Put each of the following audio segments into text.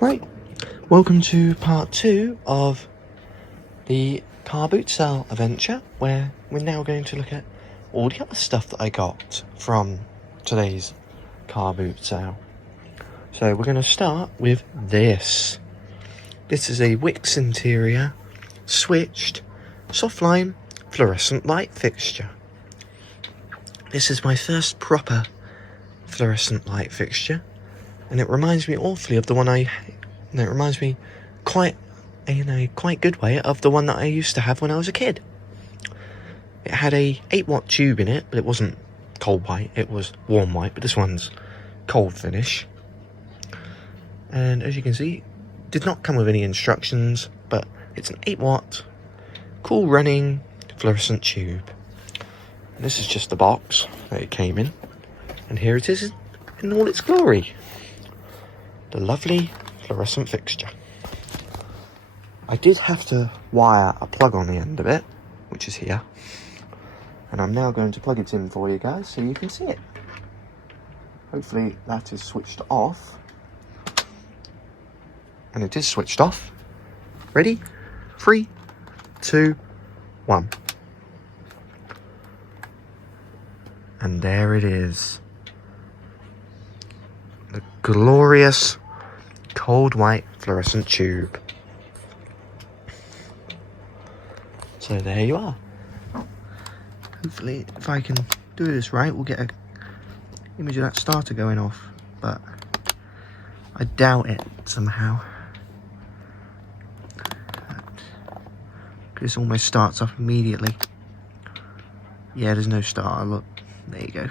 Right, welcome to part 2 of the car boot sale adventure, where we're now going to look at all the other stuff that I got from today's car boot sale. So we're going to start with this. This is a Wix interior switched softline fluorescent light fixture. This is my first proper fluorescent light fixture, and it reminds me awfully of the one it reminds me quite in a quite good way of the one that I used to have when I was a kid. It had a 8-watt tube in it, but it wasn't cold white, it was warm white, but this one's cold finish. And as you can see, did not come with any instructions, but it's an 8-watt cool running fluorescent tube. And this is just the box that it came in, and here it is in all its glory. The lovely fluorescent fixture. I did have to wire a plug on the end of it, which is here, and I'm now going to plug it in for you guys so you can see it. Hopefully that is switched off, and it is switched off. Ready? 3, 2, 1. And there it is. The glorious cold white fluorescent tube. So there you are. Hopefully, if I can do this right, we'll get an image of that starter going off, but I doubt it somehow. This almost starts off immediately. Yeah, there's no starter, look. There you go.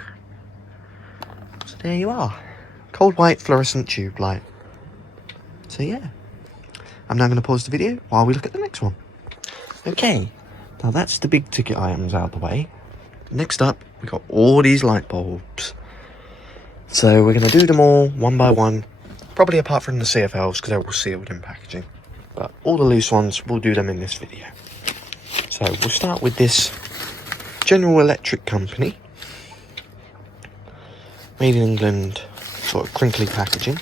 So there you are. Cold white fluorescent tube light. So yeah, I'm now going to pause the video while we look at the next one. Okay, now that's the big ticket items out of the way. Next up, we got all these light bulbs. So we're going to do them all one by one, probably apart from the CFLs because they're all sealed in packaging. But all the loose ones, we'll do them in this video. So we'll start with this General Electric company, made in England, sort of crinkly packaging.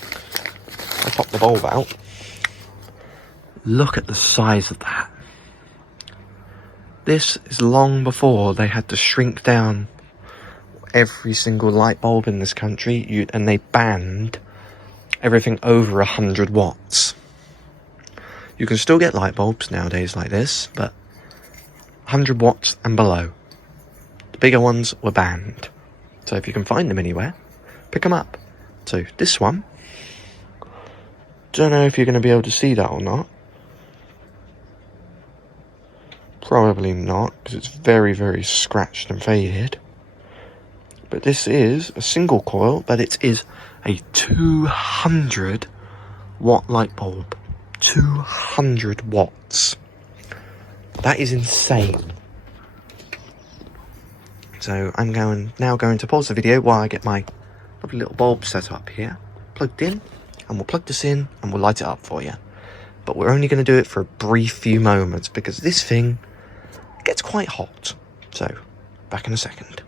I pop the bulb out. Look at the size of that. This is long before they had to shrink down every single light bulb in this country, and they banned everything over 100 watts. You can still get light bulbs nowadays like this, but 100 watts and below. The bigger ones were banned. So if you can find them anywhere, pick them up. So this one, don't know if you're going to be able to see that or not. Probably not, because it's very, very scratched and faded. But this is a single coil, but it is a 200 watt light bulb. 200 watts. That is insane. So I'm now going to pause the video while I get my lovely little bulb set up here, plugged in, and we'll plug this in and we'll light it up for you. But we're only going to do it for a brief few moments because this thing gets quite hot. So back in a second.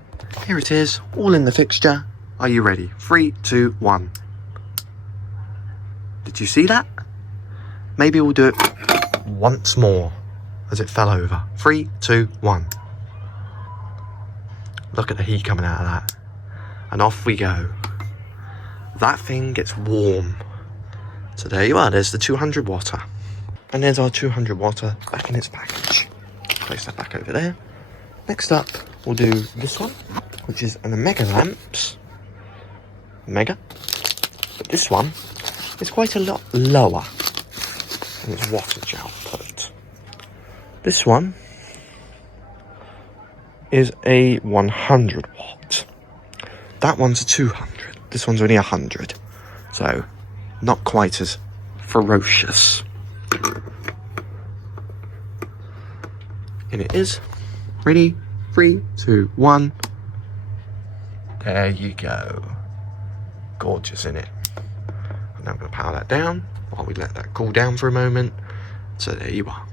Here it is, all in the fixture. Are you ready? 3, 2, 1. Did you see that? Maybe we'll do it once more as it fell over. 3, 2, 1. Look at the heat coming out of that. And off we go. That thing gets warm. So there you are, there's the 200 watter. And there's our 200 watter back in its package. Place that back over there. Next up, we'll do this one, which is an Omega lamps. Omega. But this one is quite a lot lower in its wattage output. This one is a 100 watt. That one's a 200. This one's only 100. So, not quite as ferocious. And it is. Ready? 3, 2, 1. There you go. Gorgeous, isn't it? And now I'm going to power that down while we let that cool down for a moment. So there you are.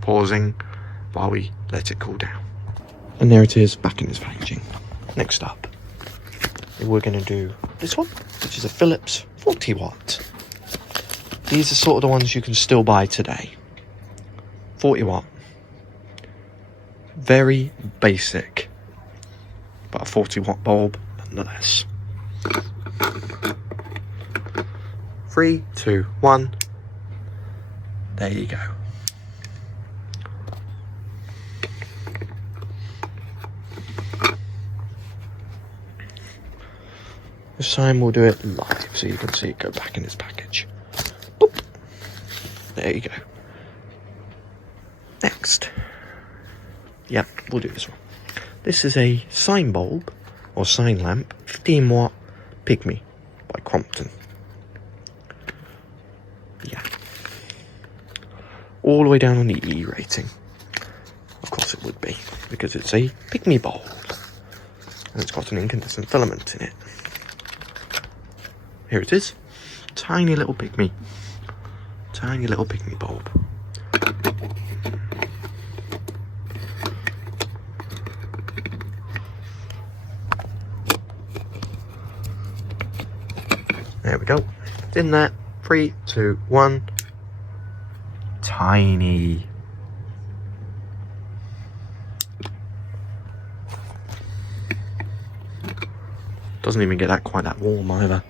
Pausing while we let it cool down. And there it is, back in its packaging. Next up, we're going to do this one, which is a Philips 40 watt these are sort of the ones you can still buy today. 40 watt. Very basic, but a 40 watt bulb nonetheless. 3, 2, 1. There you go. This time we'll do it live so you can see it go back in its package. Boop. There you go. Next. Yep, we'll do this one. This is a sine bulb, or sine lamp, 15 watt Pygmy by Crompton. Yeah. All the way down on the E rating. Of course it would be, because it's a Pygmy bulb. And it's got an incandescent filament in it. Here it is. Tiny little Pygmy. Tiny little Pygmy bulb. There we go. It's in there. 3, 2, 1. Tiny. Doesn't even get that quite that warm either.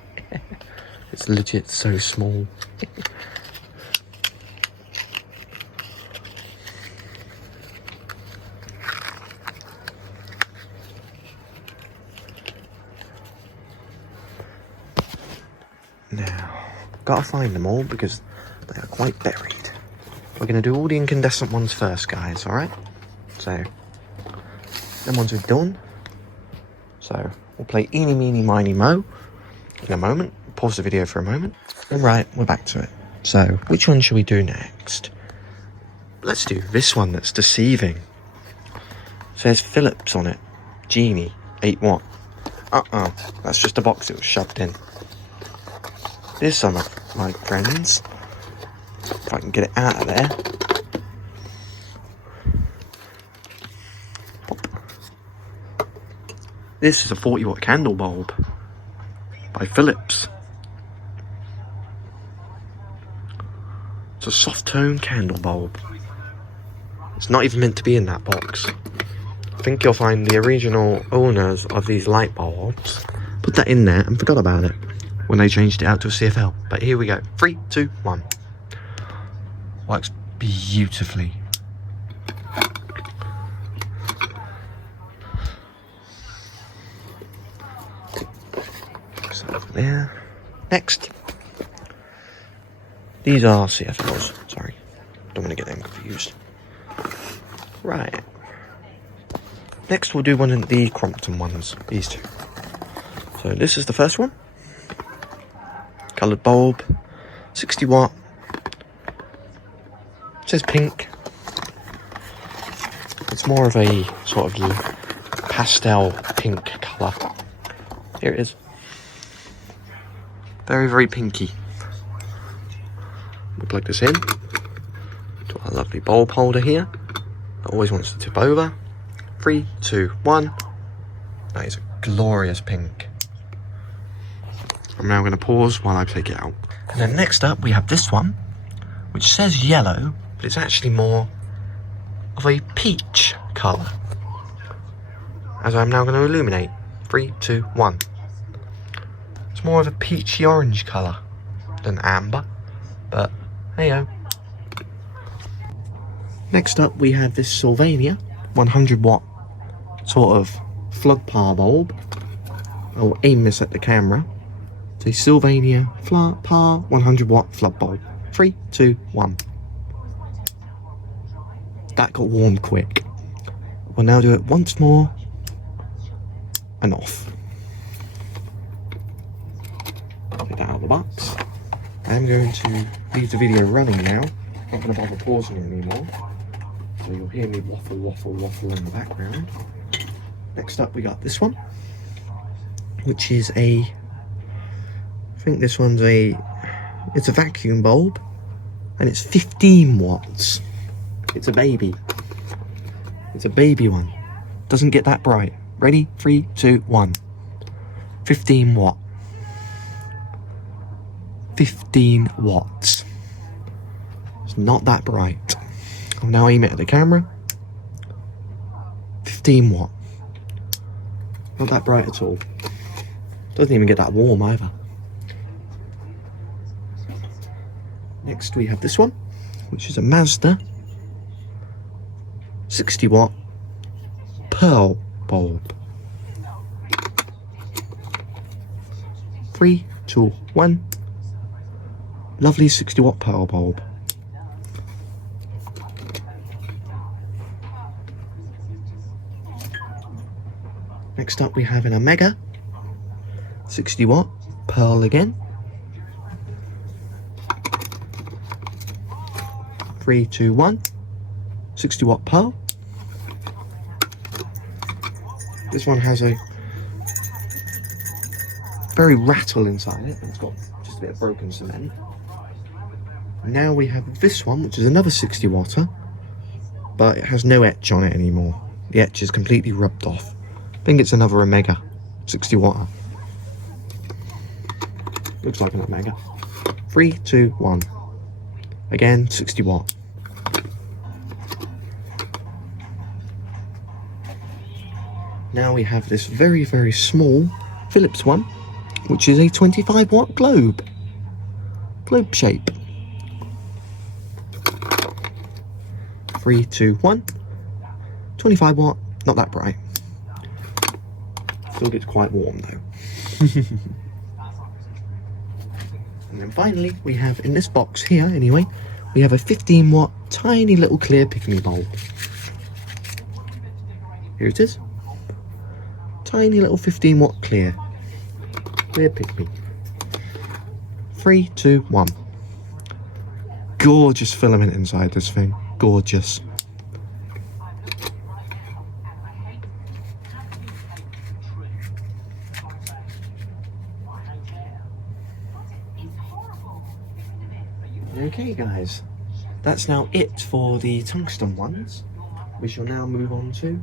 It's legit so small. Now, gotta find them all because they are quite buried. We're gonna do all the incandescent ones first, guys, alright? So, them ones we've done. So, we'll play Eeny, Meeny, Miny, Mo in a moment. Pause the video for a moment. Alright, we're back to it. So, which one should we do next? Let's do this one that's deceiving. It says Philips on it. Genie, 8 watt. That's just a box it was shoved in. This one, my friends, if I can get it out of there. Pop. This is a 40 watt candle bulb by Philips. It's a soft tone candle bulb. It's not even meant to be in that box. I think you'll find the original owners of these light bulbs put that in there and forgot about it when they changed it out to a CFL. But here we go. 3, 2, 1. Works beautifully. So there. Next. These are CFLs. Sorry. Don't want to get them confused. Right. Next we'll do one of the Crompton ones. These two. So this is the first one. Coloured bulb, 60 watt. It says pink. It's more of a sort of pastel pink colour. Here it is. Very, very pinky. We'll plug this in to our lovely bulb holder here. That always wants to tip over. 3, 2, 1. That is a glorious pink. I'm now going to pause while I take it out. And then next up we have this one, which says yellow, but it's actually more of a peach colour. As I'm now going to illuminate. 3, 2, 1. It's more of a peachy orange colour than amber, but hey ho. Next up we have this Sylvania 100 watt sort of flood par bulb. I'll aim this at the camera. It's a Sylvania par 100 watt flood bulb. 3, 2, 1. That got warm quick. We'll now do it once more and off. Take that out of the box. I'm going to leave the video running now. Not going to bother pausing it anymore. So you'll hear me waffle, waffle, waffle in the background. Next up we got this one, which is I think this one's it's a vacuum bulb, and it's 15 watts. It's a baby. It's a baby one. Doesn't get that bright. Ready? 3, 2, 1. 15 watt. 15 watts. It's not that bright. I'll now aim it at the camera. 15 watt. Not that bright at all. Doesn't even get that warm either. Next we have this one, which is a Mazda 60 watt pearl bulb. 3, 2, 1. Lovely 60 watt pearl bulb. Next up we have an Omega 60 watt pearl again. 3, 2, 1. 60 watt pearl. This one has a very rattle inside it, and it's got just a bit of broken cement. Now we have this one, which is another 60 watter, but it has no etch on it anymore. The etch is completely rubbed off. I think it's another Omega 60 watter. Looks like an Omega. 3, 2, 1. Again, 60 watt. Now we have this very, very small Philips one, which is a 25 watt globe. Globe shape. 3, 2, 1. 25 watt, not that bright. Still gets quite warm though. And then finally, we have in this box here anyway, we have a 15 watt tiny little clear pick-me bulb. Here it is. Tiny little 15 watt clear pick-me. 3, 2, 1. Gorgeous filament inside this thing. Gorgeous. Okay guys, that's now it for the tungsten ones. We shall now move on to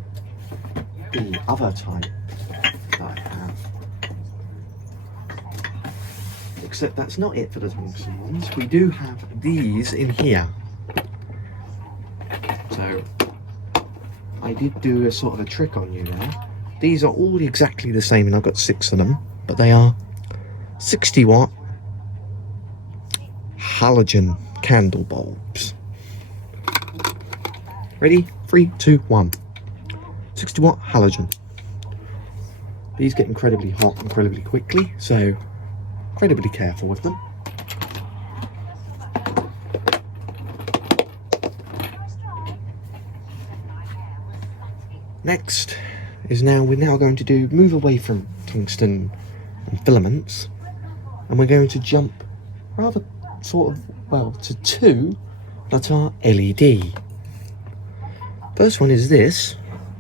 the other type that I have. Except that's not it for the tungsten ones. We do have these in here. So I did do a sort of a trick on you there. These are all exactly the same, and I've got 6 of them, but they are 60 watt halogen candle bulbs. Ready? 3, 2, 1. 60 watt halogen. These get incredibly hot incredibly quickly, so incredibly careful with them. Next is we're now going to move away from tungsten and filaments, and we're going to jump rather sort of, well, to 2 that are LED. First one is this,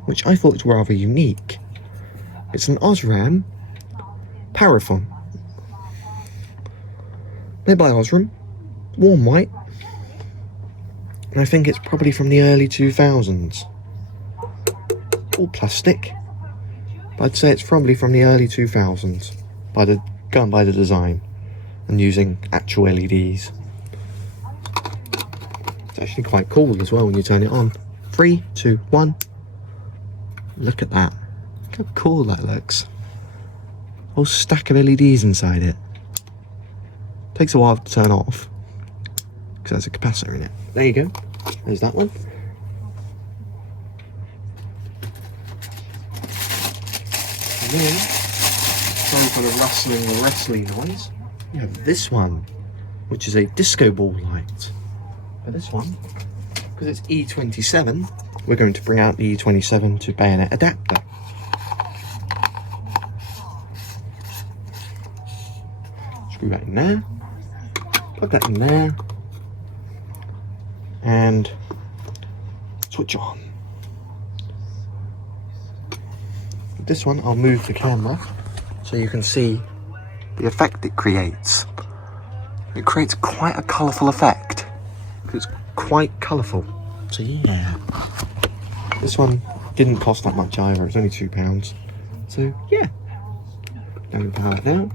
which I thought was rather unique. It's an Osram paraffin. Made by Osram, warm white, and I think it's probably from the early 2000s. All plastic, but I'd say it's probably from the early 2000s, going by the design and using actual LEDs. It's actually quite cool as well when you turn it on. 3, 2, 1. Look at that. Look how cool that looks. A whole stack of LEDs inside it. Takes a while to turn off because there's a capacitor in it. There you go. There's that one. And then, some kind of rustling or wrestling noise. You have this one, which is a disco ball light. But this one, because it's E27, we're going to bring out the E27 to bayonet adapter. Screw that in there, plug that in there, and switch on. With this one, I'll move the camera so you can see the effect it creates. It creates quite a colourful effect. It's quite colourful. So yeah. This one didn't cost that much either. It's only £2. So yeah. Down the power now.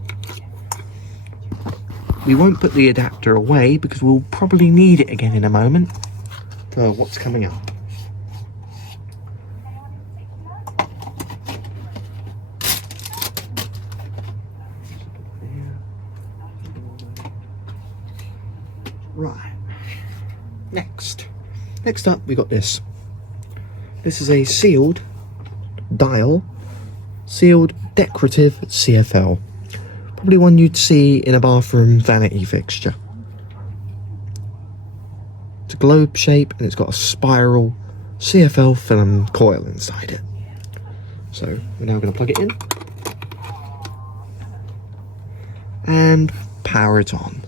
we won't put the adapter away because we'll probably need it again in a moment for what's coming up. Right, next up we got this. This is a sealed dial, sealed decorative CFL. Probably one you'd see in a bathroom vanity fixture. It's a globe shape and it's got a spiral CFL film coil inside it. So we're now going to plug it in and power it on.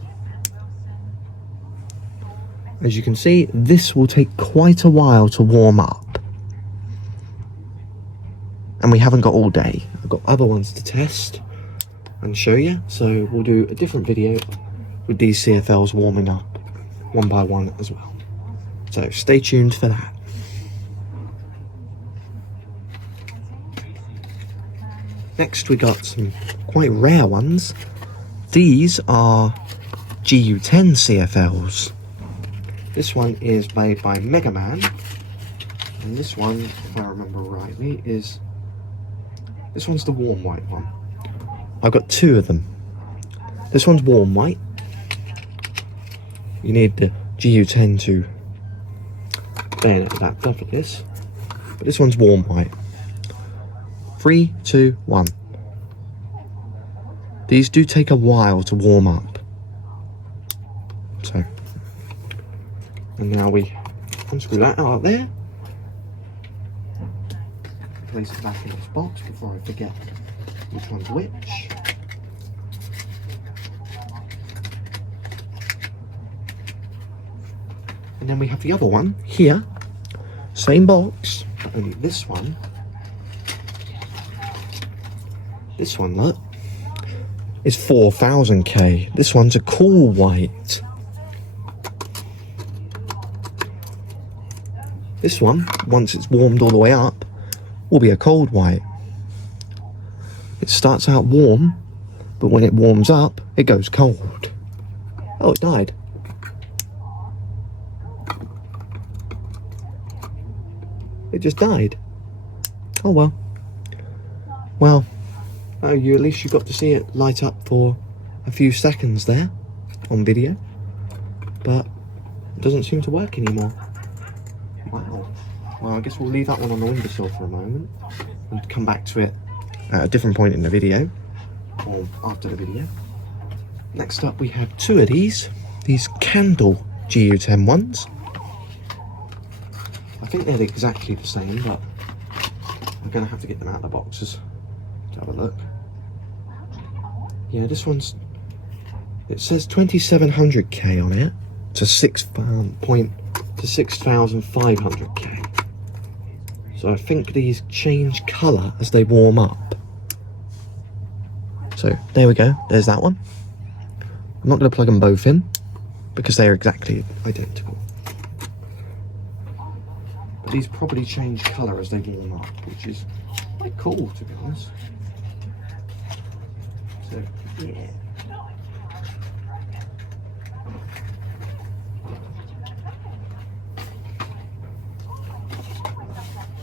As you can see, this will take quite a while to warm up. And we haven't got all day. I've got other ones to test and show you. So we'll do a different video with these CFLs warming up one by one as well. So stay tuned for that. Next we got some quite rare ones. These are GU10 CFLs. This one is made by Mega Man, and this one, if I remember rightly, this one's the warm white one. I've got two of them. This one's warm white. You need the GU10 to bayonet adapter for this, but this one's warm white. 3, 2, 1. These do take a while to warm up. So. And now we unscrew that out there. Place it back in this box before I forget which one's which. And then we have the other one here. Same box, but only this one, look, is 4000K. This one's a cool white. This one, once it's warmed all the way up, will be a cold white. It starts out warm, but when it warms up, it goes cold. Oh, it died. It just died. Oh well. Well, at least you got to see it light up for a few seconds there on video, but it doesn't seem to work anymore. Wow. Well, I guess we'll leave that one on the windowsill for a moment and come back to it at a different point in the video, or after the video. Next up we have two of these candle GU10 ones. I think they're exactly the same, but I'm going to have to get them out of the boxes to have a look. Yeah, this one's, it says 2700K on it to 6,500K. So I think these change colour as they warm up. So there we go, there's that one. I'm not going to plug them both in because they're exactly identical. But these probably change colour as they warm up, which is quite cool to be honest. So yeah.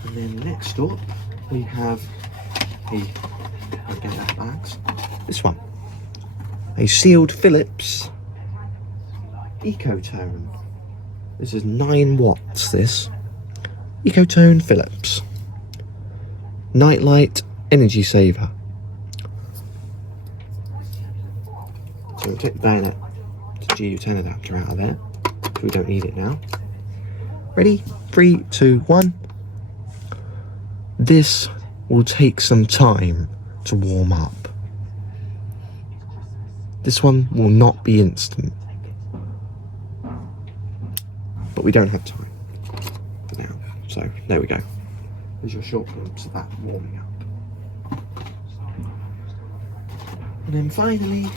And then next up, we have this one, a sealed Philips Ecotone. This is 9 watts, this. Ecotone Philips. Nightlight energy saver. So we'll take the bayonet to GU10 adapter out of there, because we don't need it now. Ready? 3, 2, 1. This will take some time to warm up. This one will not be instant. But we don't have time for now. So there we go. There's your short glimpse of that warming up. And then finally,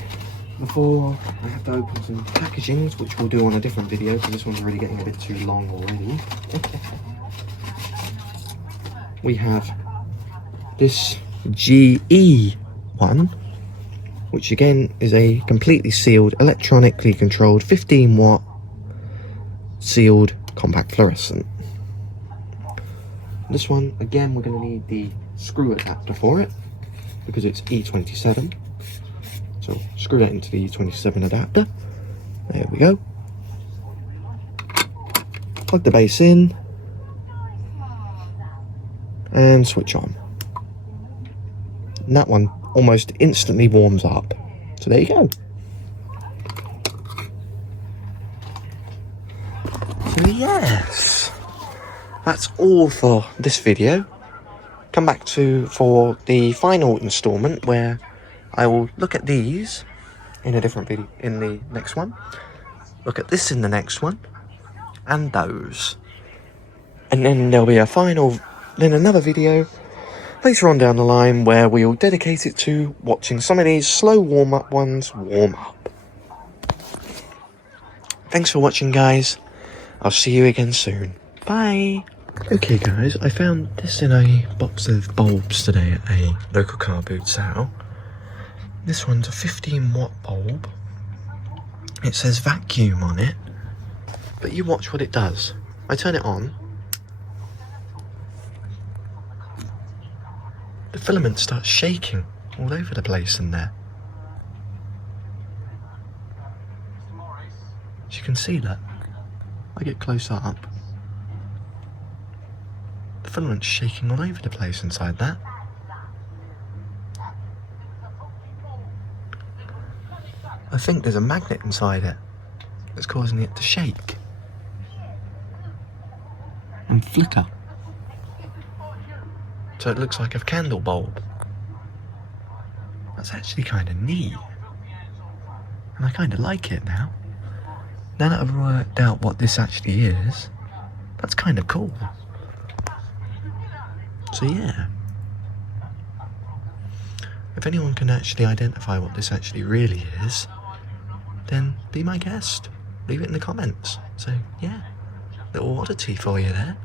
before I have to open some packagings, which we'll do on a different video because this one's already getting a bit too long already. We have this GE one. which again is a completely sealed, electronically controlled 15 watt sealed compact fluorescent. This one, again, we're going to need the screw adapter for it because it's E27. So screw that into the E27 adapter. There we go. Plug the base in and switch on. And that one almost instantly warms up. So there you go. So yes, that's all for this video. Come back for the final installment where I will look at these in a different video in the next one. Look at this in the next one. And those. And then there'll be another video later on down the line where we'll dedicate it to watching some of these slow warm-up ones warm up. Thanks for watching, guys. I'll see you again soon. Bye. Okay, guys, I found this in a box of bulbs today at a local car boot sale. This one's a 15 watt bulb. It says vacuum on it. But you watch what it does. I turn it on. The filament starts shaking all over the place in there. As you can see that. I get close up. The filament's shaking all over the place inside that. I think there's a magnet inside it that's causing it to shake and flicker. So it looks like a candle bulb. That's actually kind of neat. And I kind of like it now. Now that I've worked out what this actually is, that's kind of cool. So yeah. If anyone can actually identify what this actually really is, then be my guest. Leave it in the comments. So yeah, little oddity for you there.